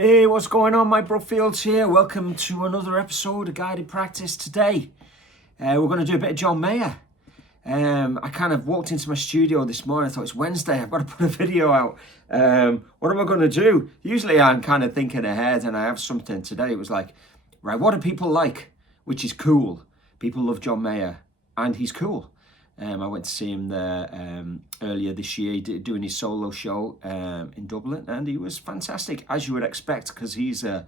Hey, what's going on? Mike Brookfield here. Welcome to another episode of Guided Practice. Today, we're going to do a bit of John Mayer. I kind of walked into my studio this morning. I thought it's Wednesday. I've got to put a video out. What am I going to do? Usually I'm kind of thinking ahead and I have something. Today it was like, right, what do people like? Which is cool. People love John Mayer and he's cool. I went to see him there earlier this year, doing his solo show in Dublin, and he was fantastic, as you would expect, because he is a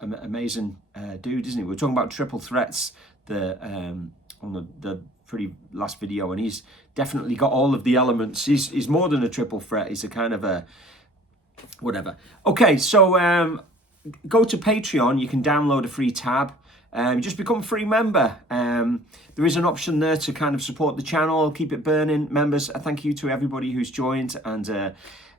amazing dude, isn't he? We're talking about triple threats on the pretty last video, and he's definitely got all of the elements. He's more than a triple threat. He's a kind of a whatever. Okay, so go to Patreon. You can download a free tab. Just become a free member. There is an option there to kind of support the channel, keep it burning. Members, thank you to everybody who's joined, and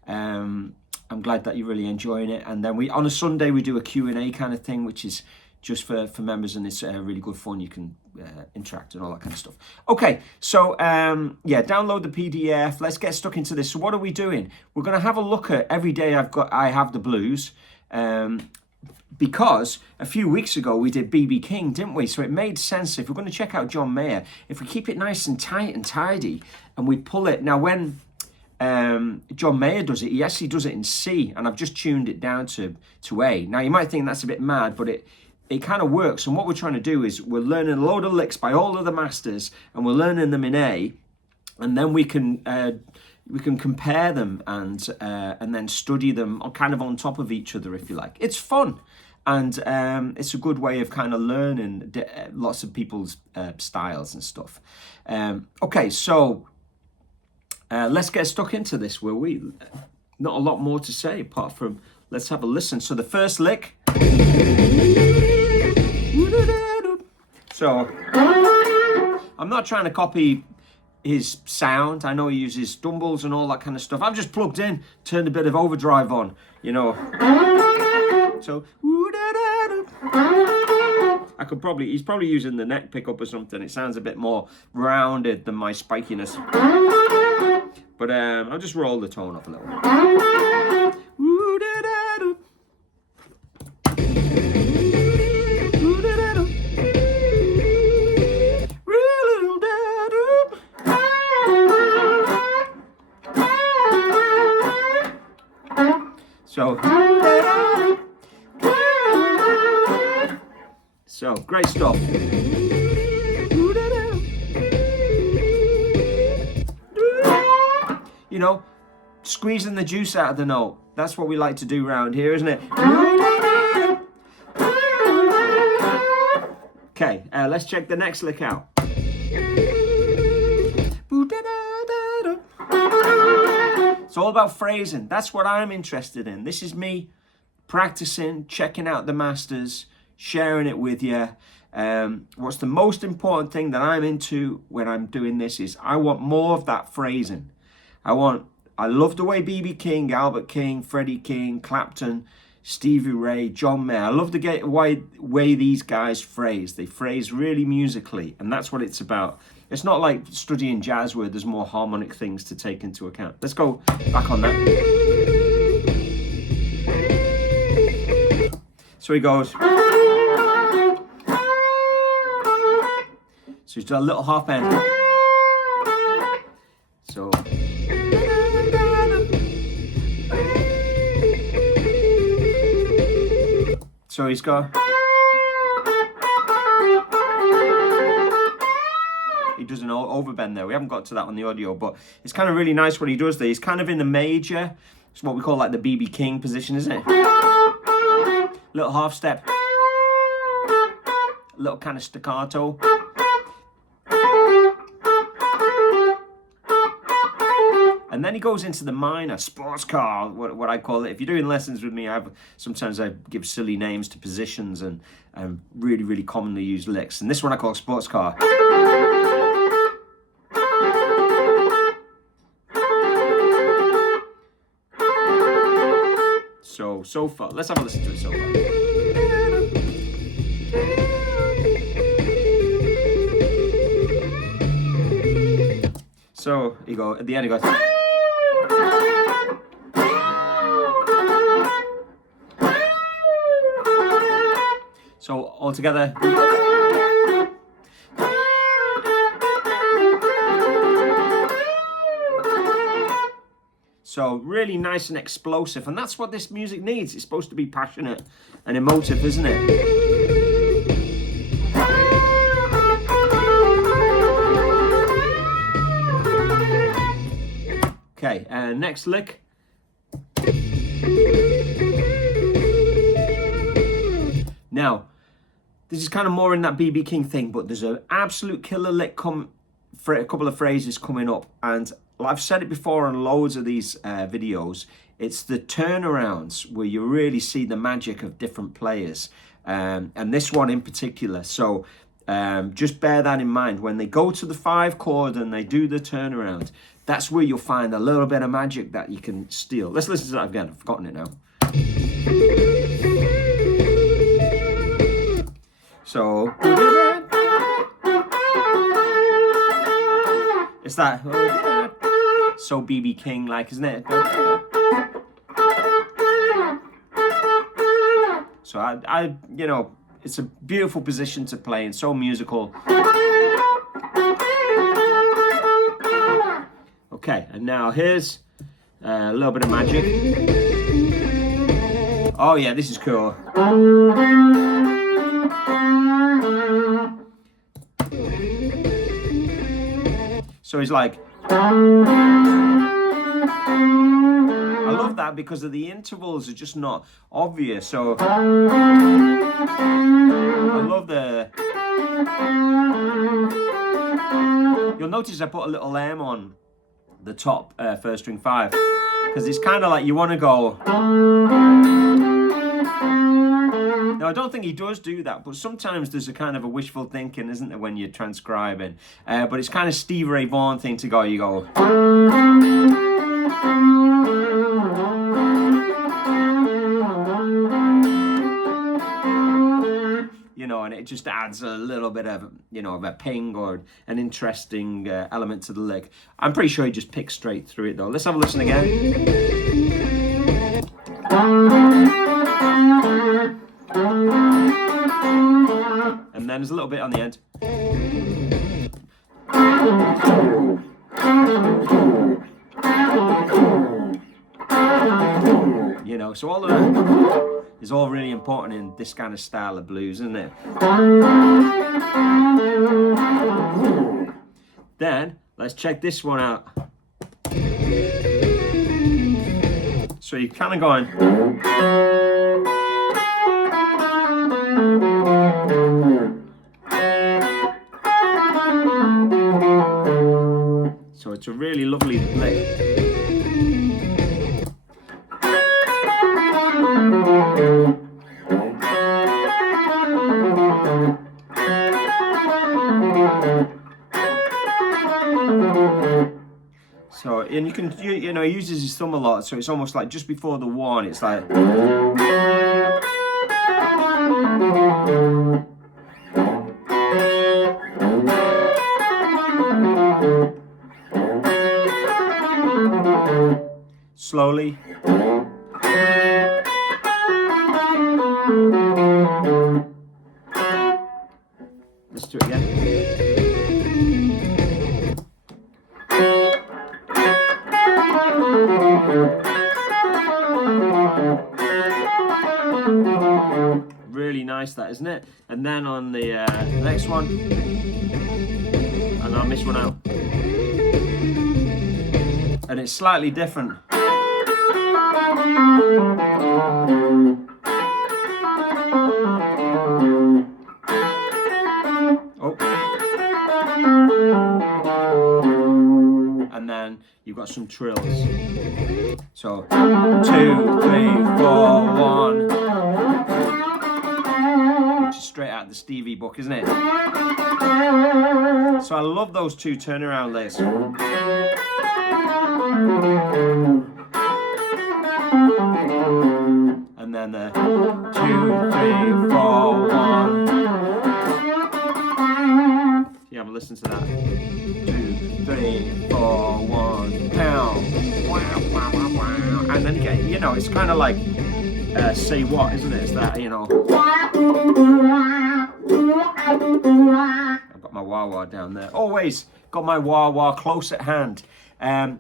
I'm glad that you're really enjoying it. And then on a Sunday we do a Q&A kind of thing, which is just for members, and it's really good fun. You can interact and all that kind of stuff. Okay, so download the PDF. Let's get stuck into this. So what are we doing? We're going to have a look at every day I have the blues. Because a few weeks ago we did B.B. King, didn't we? So it made sense, if we're going to check out John Mayer, if we keep it nice and tight and tidy and we pull it. Now when John Mayer does it, he actually does it in C, and I've just tuned it down to A. Now you might think that's a bit mad, but it kind of works. And what we're trying to do is we're learning a load of licks by all of the masters, and we're learning them in A, and then we can compare them and then study them kind of on top of each other, if you like. It's fun, and it's a good way of kind of learning lots of people's styles and stuff. Okay, so let's get stuck into this, will we? Not a lot more to say apart from let's have a listen. So the first lick. So I'm not trying to copy his sound. I know he uses stumbles and all that kind of stuff. I've just plugged in, turned a bit of overdrive on, you know. So he's probably using the neck pickup or something. It sounds a bit more rounded than my spikiness. But I'll just roll the tone up a little. So great stuff. You know, squeezing the juice out of the note. That's what we like to do around here, isn't it? Okay, let's check the next lick out. It's all about phrasing. That's what I'm interested in. This is me practicing, checking out the masters, sharing it with you. What's the most important thing that I'm into when I'm doing this is I want more of that phrasing. I love the way B.B. King, Albert King, Freddie King, Clapton, Stevie Ray, John Mayer. I love the way these guys phrase. They phrase really musically, and that's what it's about. It's not like studying jazz where there's more harmonic things to take into account. Let's go back on that. So he goes. So he's done a little half bend. So. So he's got. He does an overbend there. We haven't got to that on the audio, but it's kind of really nice what he does there. He's kind of in the major. It's what we call like the B.B. King position, isn't it? Little half step. A little kind of staccato. And then he goes into the minor, sports car, what I call it. If you're doing lessons with me, sometimes I give silly names to positions and really, really commonly used licks. And this one I call sports car. So far. Let's have a listen to it so far. So, at the end he goes. So all together. So really nice and explosive, and that's what this music needs. It's supposed to be passionate and emotive, isn't it? Okay, next lick. Now, this is kind of more in that BB King thing, but there's an absolute killer lick for a couple of phrases coming up, and I've said it before on loads of these videos. It's the turnarounds where you really see the magic of different players, and this one in particular. So just bear that in mind when they go to the 5 chord and they do the turnaround. That's where you'll find a little bit of magic that you can steal. Let's listen to that again. I've forgotten it now. So it's that so BB King like, isn't it? So I you know, it's a beautiful position to play and so musical. Okay, and now here's a little bit of magic. Oh yeah, this is cool. So he's like, I love that because of the intervals are just not obvious. So I love you'll notice I put a little M on the top first string 5 because it's kind of like you want to go. Now, I don't think he does do that, but sometimes there's a kind of a wishful thinking, isn't there, when you're transcribing? But it's kind of Stevie Ray Vaughan thing to go, you go. You know, and it just adds a little bit of, you know, of a ping or an interesting element to the lick. I'm pretty sure he just picks straight through it, though. Let's have a listen again. And then there's a little bit on the end. You know, so all of that is all really important in this kind of style of blues, isn't it? Then let's check this one out. So you're kind of going. So it's a really lovely lick. So, and you can, you know, he uses his thumb a lot, so it's almost like just before the 1, it's like. Slowly. Let's do it again. Really nice, that, isn't it? And then on the next one, and I missed one out. And it's slightly different. Oh. And then you've got some trills. So 2, 3, 4, 1. Which is straight out of the Stevie book, isn't it? So I love those 2 turnaround layers. And then the 2, 3, 4, 1. You have a listen to that. 2, 3, 4, 1. Pound. And then you get, you know, it's kind of like say what, isn't it? It's that, you know. I've got my wah-wah down there. Always got my wah-wah close at hand.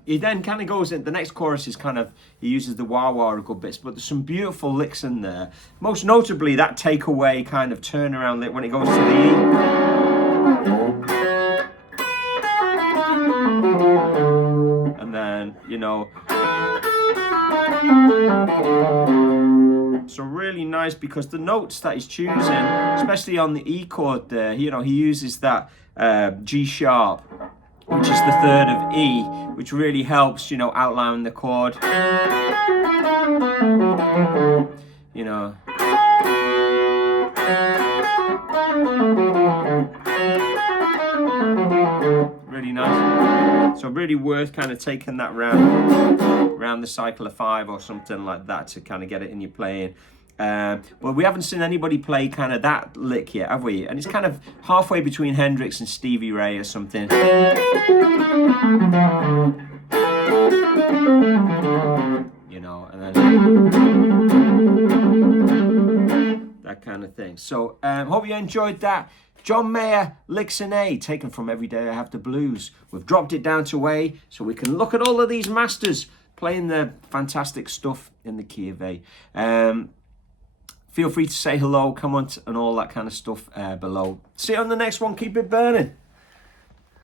He then kind of goes in, the next chorus is kind of, he uses the wah-wah a good bits, but there's some beautiful licks in there. Most notably, that takeaway kind of turnaround lick when it goes to the E. And then, you know, so really nice because the notes that he's choosing, especially on the E chord there, you know, he uses that G sharp, which is the third of E, which really helps, you know, outline the chord. You know. Really nice. So really worth kind of taking that round the cycle of 5 or something like that to kind of get it in your playing. Well, we haven't seen anybody play kind of that lick yet, have we? And it's kind of halfway between Hendrix and Stevie Ray or something. You know, and then that kind of thing. So, hope you enjoyed that. John Mayer, Licks in A, taken from Every Day I Have the Blues. We've dropped it down to A, so we can look at all of these masters playing the fantastic stuff in the key of A. Feel free to say hello, comment, and all that kind of stuff below. See you on the next one. Keep it burning.